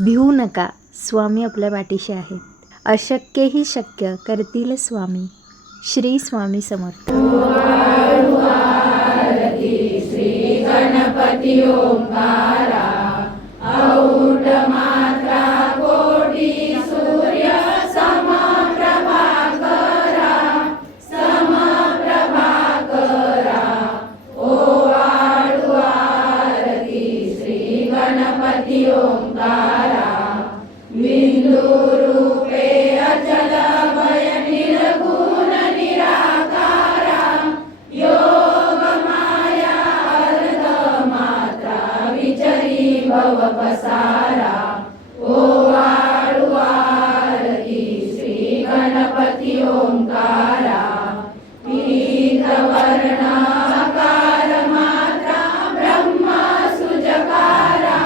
भिवू नका, स्वामी आपल्या पाठीशी आहेत. अशक्यही शक्य करतील स्वामी. श्री स्वामी समर्थ. श्री गणपती ओंकारा, औढ मात्रा कोटी सूर्य समप्रभाकरा, समप्रभाकरा. ओवाळू आरती श्री गणपती ओंकारा. बिंदू रूपे अचल भय निर्गुण निराकारा, योग माया अर्ध मात्रा विचरी भव पसारा. ओवाळू आरती श्री गणपती ओंकारा. पीत वर्ण अकार मात्रा ब्रह्म सुजकारा,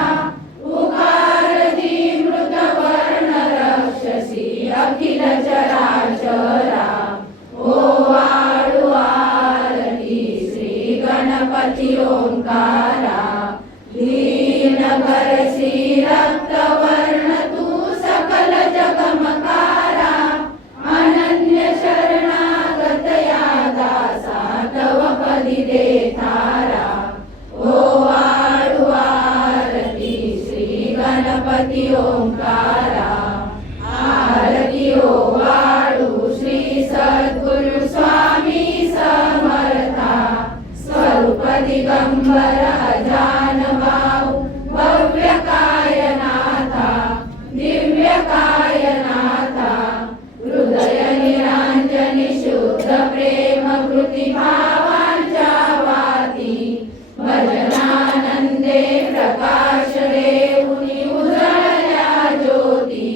उकार धीमृत वर्ण रक्षसी अखिल चराचरा. ओवाळू आरती श्री गणपती ओंकारा. दीन करसी रक्तवर्ण तू सकल जगमकारा, अनन्य शरणागत या दासा तव पदी दे थारा. ओवाळू आरती श्री गणपती ओंकारा. आरती ओवाळू श्री सद्गुरु स्वामी समर्था. स्वरूप दिगंबर अजान बाहू भव्य कायनाथा, दिव्य कायनाथा. हृदय निरांजनी शुद्ध प्रेम कृती भावांच्या वाती, भजनानंदे प्रकाश देऊनी उजळल्या ज्योती.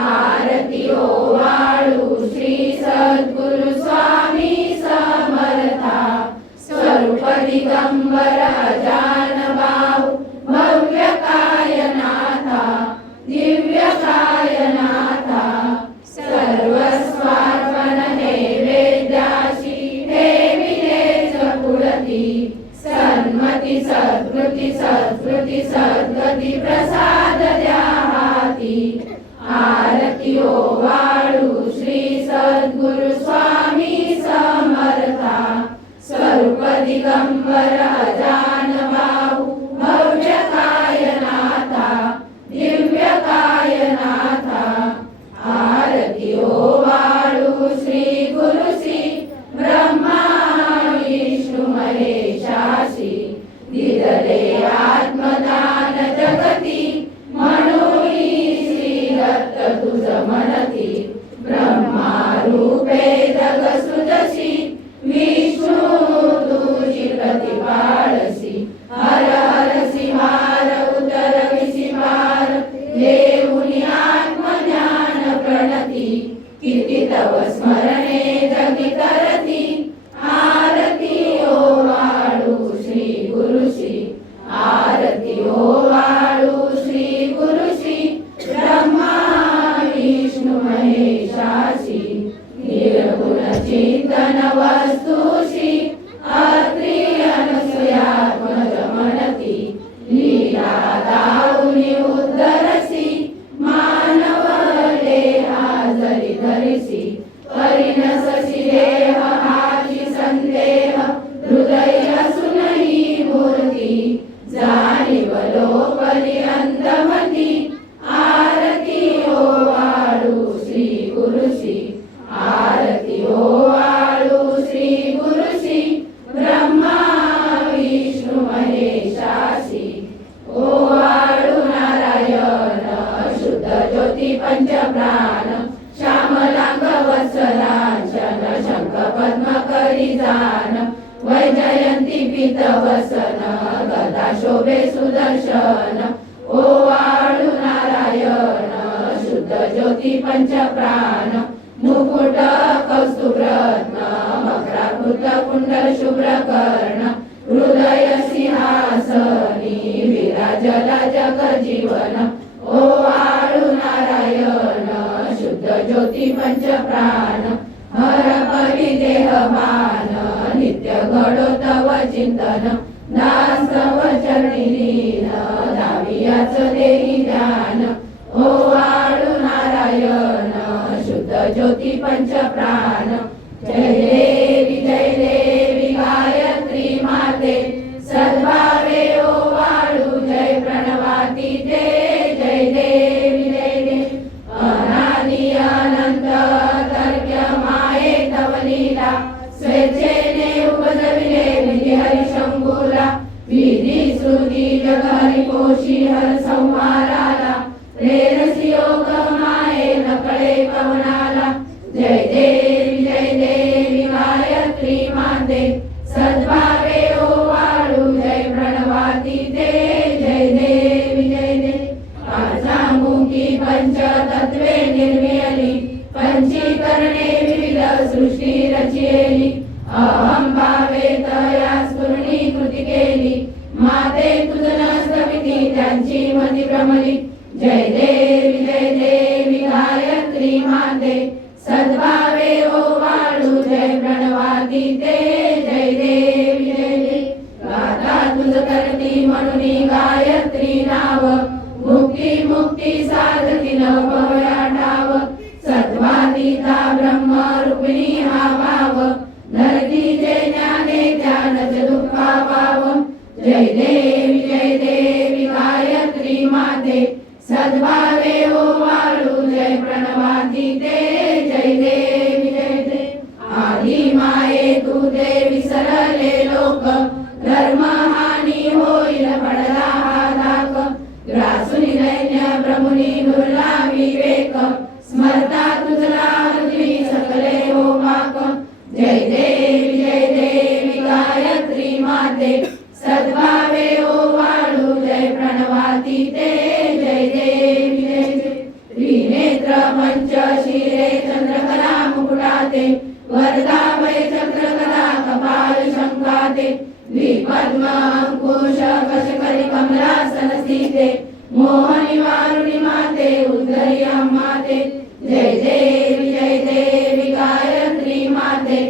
आरती ओवाळू श्री सद्गुरु स्वामी समर्था. स्वरूप दिगंबर अजान बाहू भव्य कायनाथा, दिव्य कायनाथा. सर्वस्वार्पण नैवेद्याशी ठेविलेच पुढती, सन्मती सद्कृती सत्कृती सद्गती प्रसाद द्या हाती. आरती ओवाळू श्री सद्गुरु स्वामी समर्था. स्वरूप दिगंबर अजान बाहू भव्य कायनाथा, दिव्य कायनाथा. आरती ओवाळू श्री गुरुसी ब्रह्मा विष्णू महेशासी. दिदले आत्मदान जगती, म्हणून श्री दत्त तुझ म्हणती. ब्रह्मा रूपे जग सृजसी, विष्णू तुझी प्रतिपाळसी. हर हरसी हार उतरविसी पार, देऊनी आत्मज्ञान प्रणती. किती तव स्मरणे जगी करती. आरती ओवाळू श्री गुरुशी. आरती ओवाळू श्री गुरुशी. ब्रह्मा विष्णू महेशासी. निर्गुण चिंतन वस्तुशी, अत्री अनसूयात्मज म्हणती. लीला दाऊनी उद्धरसी, मानव देहा जरी धरिसी. परिणससी देह हाची संदेह, हृदय असूनही मूर्ती. जाणीव लोपरी अंतमती. आरती ओवाळू श्री गुरुशी. आरती ओवाळू श्री गुरुशी. ब्रह्मा विष्णू महेशासी. ओवाळू नारायण शुद्ध ज्योती पंचप्राण. श्यामलांग वत्सलांचन शंख पद्म करी जान. वैजयंती पीत वसन गदा शोभे सुदर्शन. ओवाळू नारायण शुद्ध ज्योती पंचप्राण. मुकुट कौस्तुभरत्न मकराकृत कुंडल शुभ्र कर्ण. हृदय सिंहासनी विराजला जग जीवन. ओवाळू नारायण शुद्ध ज्योती पंचप्राण. हर परी देहभान नित्य घडो तव चिंतन. दास तव चरणी लीन, दावी याच देही ध्यान ओवाळू नारायण शुद्ध ज्योती पंचप्राण जय देवी गायत्री माते सद्भावे ओवाळू जय प्रणवाती ते जय देवी अनादि अनंत तर्क्य माये तव लीला स्वेच्छेने उपजविले विधी हरिशंभूला विधी श्रुती जग हरिकोशी हर संहाराला प्रेरसी योग माये नकळे कवनाला जय देवी गायत्री माते सद्भावे ओवाळू जय प्रणवाती ते जय देवी पाचामुखी पंचतत्वे निर्मियली पंचीकरणे विविध सृष्टी रचियली अहं भावे तया स्फुरणीकृती केली माते तुझ नसविती त्यांची मती भ्रमली जय देवी गायत्री माते सद्भावे ओवाळू जय प्रणवाती ते जय देवी गाता तुझ करती म्हणून गायत्री नाव मुक्ती साधती नवया ठाव सत्वातीता ब्रह्म रूपिणी हा भाव धरती जे ज्ञाने ध्यानच दुःखा पाव जय देवी गायत्री माते सद्भावे ओवाळू जय प्रणवाती ते जय देवी आधी माये तू देवी सरले लोक धर्म हानी होईल पडला हा धाक ग्रासुनी दैन्य ब्रह्मुनी दुर्ला विवेक स्मरता तुझला पृथ्वी सकले हो पाक जय देवी गायत्री माते सद्भावे ओवाळू जय प्रणवाती ते जय देवी त्रिनेत्र पंचशिरे चंद्रकला मुकुटाते वरदाभय चक्रकला कपाल शंकाते द्विपद्म अंकुश कशकरी कमलासन स्थिते मोहनी वारुणी माते उद्धरी माते जय देवी गायत्री माते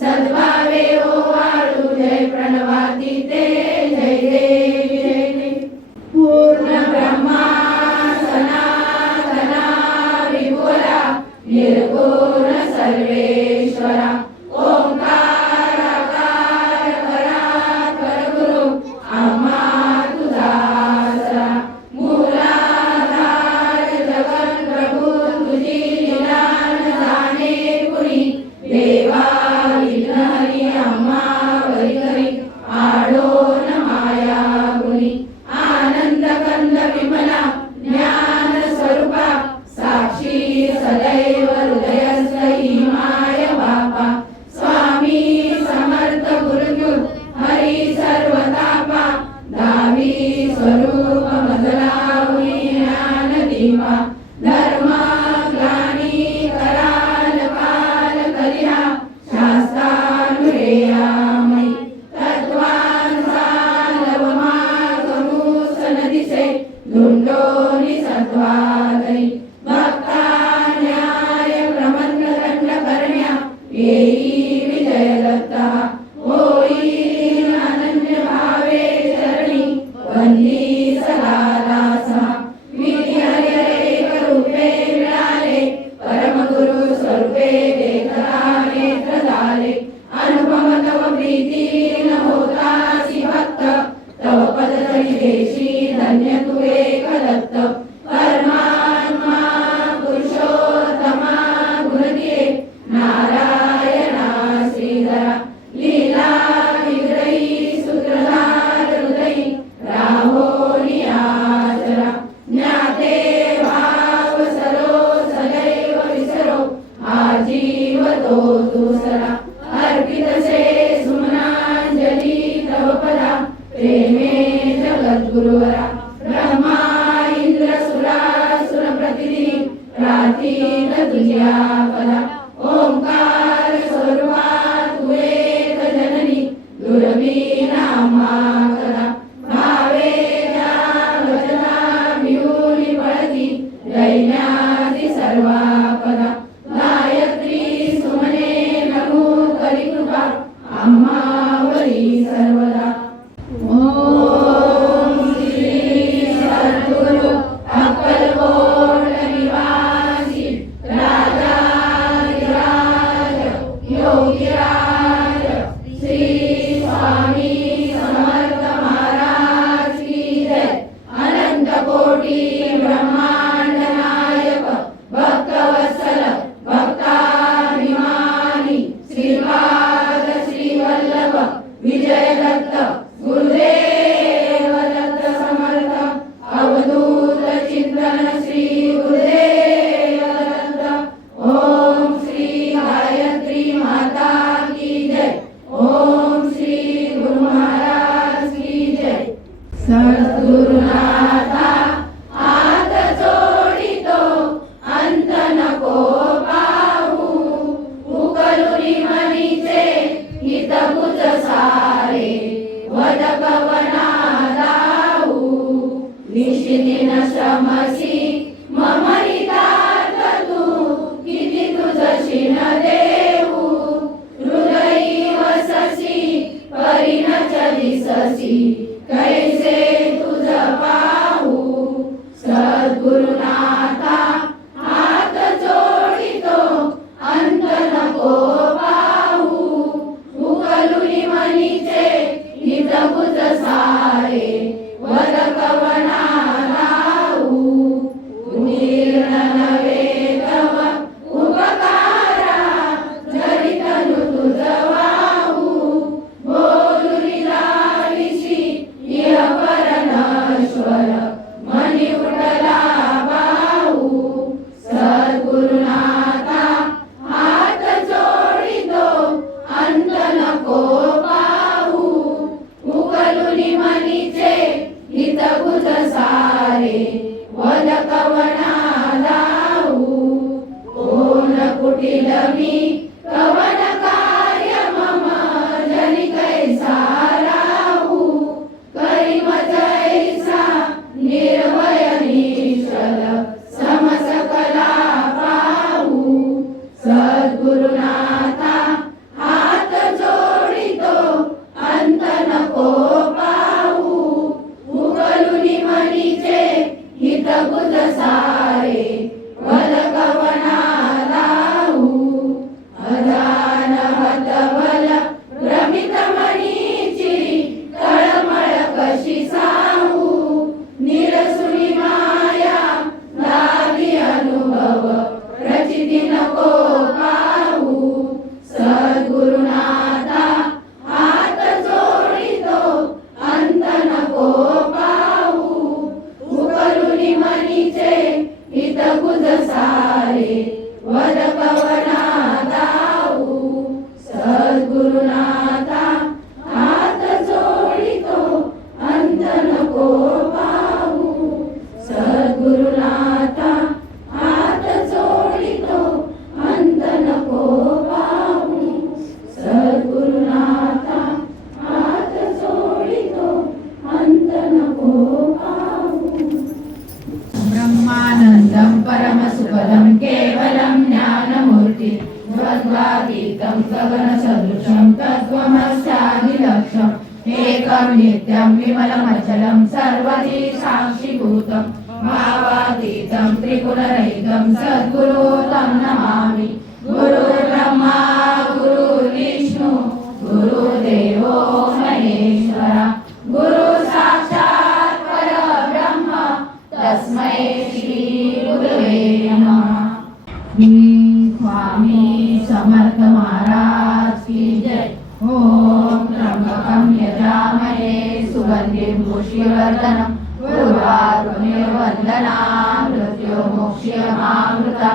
सद्भावे ओवाळू जय प्रणवाती ते जय देवी पूर्ण ब्रह्मा सनातना विपुला निर्गुण सर्वेश्वरा ओंकाराकार परात्पर गुरु आम्हा तुझा आसरा मूलाधार जगन प्रभू तुझी लीला न जाणे कुणी देवा विघ्नहरी आम्हा वरी करी आडोन माया गुणी आनंद कंद विमला ज्ञान स्वरूपा साक्षी सदैव हृदयस्थी माय बापा स्वामी समर्थ गुरुदेव हरी सर्वतापा दावी स्वरूप मजलावणी ज्ञान दीपा धर्म ग्लानी कराल काल कलिहा शास्त्रानुरेयामयी तत्वांचा लवमागमूस नदिसे धुंडोनी सत्वादरी भक्ता न्याय प्रमंड दंड करण्या येई विजय दत्ता होई अनन्य भावे चरणी वंदी सदा दासा विधी हरी एक रूपे मिळाले परमगुरु स्वरूपे देखता नेत्र झाले अनुपम तव प्रीती न होतासी भक्त तव पदतळी देशी धन्य तू एक दत्त परमात्मा पुरुषोत्तमा गुणदिये नारायणा श्रीधरा लीला विग्रही सूत्रधार हृदयी राहोनी आचरा ज्ञाते भाव सरो सदैव विसरो आजीव तो दुसरा अर्पितसे सुमनांजली तव पदा प्रेमे जगद्गुरुवरा ब्रह्मा इंद्र सुरासुर प्रतिदिनी प्रार्थीत तुझ्या पदा ओंकार स्वरूपा तू एक जननी दुर्वी नामा कदा भावे ज्या वचना मिळून पळती दैन्यादी सर्वा पदा गायत्री सुमने नमो करी कृपा आम्हावरी सर्वदा ओम श्री न श्रमसी मम हितार्थ तू किती तुझशी न देऊ हृदयी वससी परी न च दिससी कैसे तुझ पाहू सद्गुरुनाथा हात जोडितो अंत नको पाहू उकलुनी मनीचे हित गुज सारे वद कवना लावू उदीर्ण नवे तव उपकारा जरी तनु तुझ वाहू बोलुनी लाविशी इह पर नश्वर मनी उठला बाहू सद्गुरुनाथा हात जोडितो अंत नको पाहू उकलुनी मनीचे हित गुज सारे वद कवना लावू कोण कुटिल मी कवन कार्य मम जनी कैसा राहू करी मज ऐसा निर्भय निश्चल समसकला पाहू सद्गुरुनाथा हात जोडितो अंत नको पाहू उकलुनी मनीचे हित गुज सारे वद कवना लावू अजान हतबल भ्रमित मनीची तळमळ कशी सांगू निरसुनी माया लावी अनुभव प्रचिती नको पाहू सद्गुरुनाथा हात जोडितो अंत नको पाहू उकलुनी मनीचे हित गुज सारे वद कवना लावू सद्गुरुनाथा हात जोडितो अंत नको पाहू सद्गुरुनाथा हात जोडितो अंत नको पाहू सद्गुरुनाथा हात जोडितो अंत नको पाहू ब्रह्मानंदं परमसुखदं केवलं ज्ञानमूर्ति द्वन्द्वातीतं गगनसदृशं तत्त्वमस्यादिलक्ष्यम् एकं नित्यं विमलमचलं सर्वधी साक्षिभूतं भावातीतं त्रिगुणरहितं सद्गुरुं नमामि गुरुर्ब्रह्मा गुरुर्विष्णु गुरुदेवो महेश्वरा गुरु साक्षात् परब्रह्म तस्मै श्री गुरवे नमः। स्वामी समर्थ महाराज की जय। ओम त्र्यंबकं यजामहे सुगंधिं पुष्टिवर्धनम् उर्वारुकमिव वन्दनात् मृत्युर्मुक्षीयमामृता।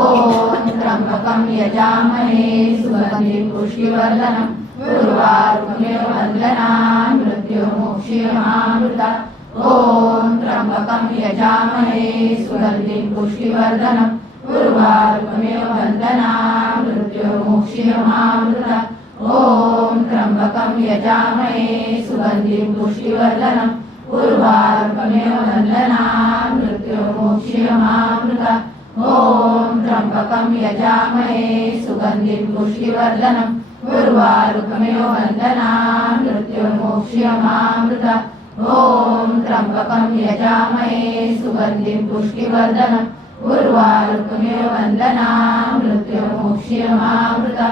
ओम त्र्यंबकं यजामहे सुगंधिं पुष्टिवर्धनम् उर्वारुकमिव वन्दनात् मृत्युर्मुक्षीयमामृता। ओम त्र्यंबकं यजामहे सुगंधिं पुष्टिवर्धनम् उर्वारुकमिव वन्दनात् मृत्युर्मुक्षीयमामृता। ओम त्र्यंबकं यजामहे सुगंधिं पुष्टिवर्धनम् उर्वारुकमिव वन्दनात् मृत्युर्मुक्षीयमामृता। ओम त्र्यंबकं यजामहे सुगंधिं पुष्टिवर्धनम् उर्वारुकमिव वन्दनात् मृत्युर्मुक्षीयमामृता। ओम त्र्यंबकं यजामहे सुगंधिं पुष्टिवर्धनम् उर्वारुकमिव वन्दनात् मृत्युर्मुक्षीयमामृता।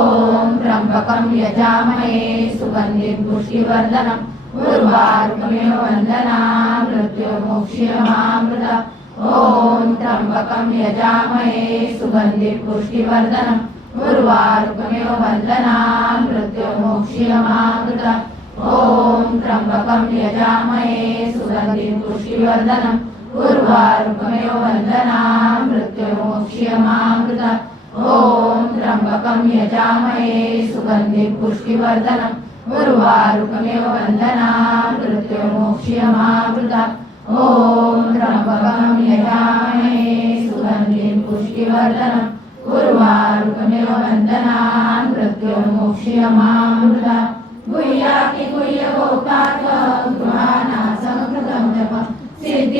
ओम त्र्यंबकं यजामहे सुगंधिं पुष्टिवर्धनम् उर्वारुकमिव वन्दनात् मृत्युर्मुक्षीयमामृता। ओम त्र्यंबकं यजामहे सुगंधिं पुष्टिवर्धनम् उर्वारुकमिव वन्दनात् मृत्युर्मुक्षीयमामृता। ओम त्र्यंबकं यजामहे सुगंधिं पुष्टिवर्धनम् उर्वारुकमिव वन्दनात् मृत्युर्मुक्षीयमामृता। ओम त्र्यंबकं यजामहे सुगंधिं पुष्टिवर्धनम् उर्वारुकमिव वन्दनात् मृत्युर्मुक्षीयमामृता। ओम त्र्यंबकं यजामहे सुगंधिं पुष्टिवर्धनम् उर्वारुकमिव वन्दनात् मृत्युर्मुक्षीयमामृता। गुह्याति गुह्यगोप्तात् गृहाणासमकृतं जपं सिद्धि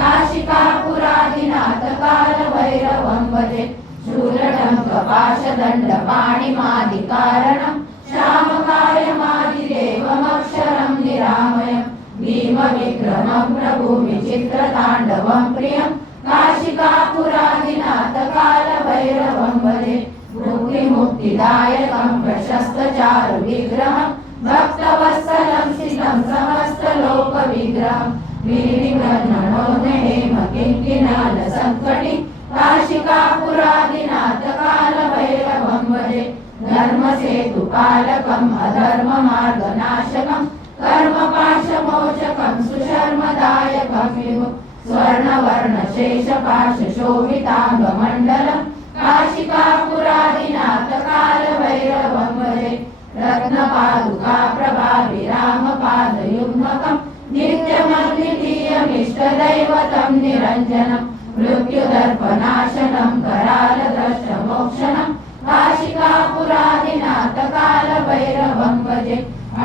काशिकापुरादिनाथ कालभैरवं भजे शूलटङ्क पाशदण्ड पाणिमादिकारणं श्यामकायमादिदेवमक्षरं निरामयं भीमविक्रमं प्रभुविचित्रताण्डवं प्रियं काशिकापुरादिनाथ कालभैरवं भजे मुक्तिदायकं प्रशस्तचारुविग्रहं भक्तवत्सलं शितं समस्तलोकविग्रहं वीरिब्रह्मणोदहेमकिङ्किणालसङ्कटिं काशिकापुरादिनाथ कालभैरवं भजे धर्मसेतुपालकम् अधर्ममार्गनाशकं कर्मपाशमोचकं सुशर्मदायकं विभुं स्वर्णवर्णशेषपाशशोभिताङ्गमण्डलं काशिकापुरादिनाथ कालभैरवं भजे रत्नपादुका प्रभाविरामपादयुग्मकं नित्यमद्वितीयमिष्टदैवतं निरञ्जनं मृत्युदर्पनाशनं करालद्रष्टमोक्षणं काशिकापुरादिनाथ कालभैरवं भजे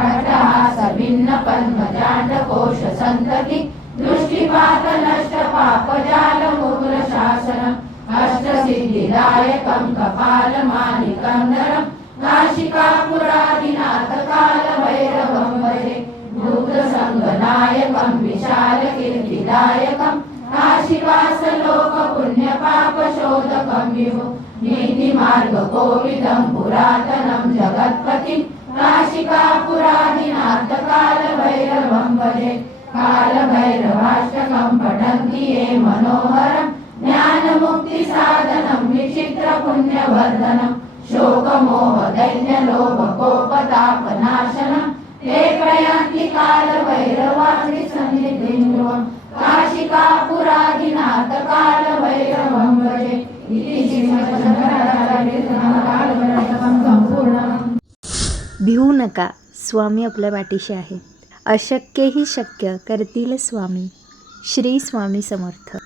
अट्टहासभिन्नपद्मजाण्डकोशसन्तति दृष्टिपातनष्टपापजालमुग्रशासनम् अष्टसिद्धिदायकं कपालमालिकं नरं काशिकापुरादिनाथ कालभैरवं भजे भूतसङ्गनायकं विशालकीर्तिदायकं काशिवासलोकपुण्यपापशोधकं विभुं नीतिमार्गकोविदं पुरातनं जगत्पतिं काशिकापुरादिनाथ कालभैरवं भजे कालभैरवाष्टकं पठन्ति ये मनोहरं ज्ञानमुक्तिसाधनं विचित्रपुण्यवर्धनं शोकमोहदैन्यलोभकोपतापनाशनं ते प्रयान्ति कालभैरवाग्निसन्निधिं ध्रुवं काशिकापुरादिनाथ कालभैरवं भजे इति श्रीमद्शंकराचार्यकालभैरवं संपूर्णम्. भिवू नका, स्वामी आपल्या पाठीशी आहेत. अशक्यही शक्य करतील स्वामी. श्री स्वामी समर्थ.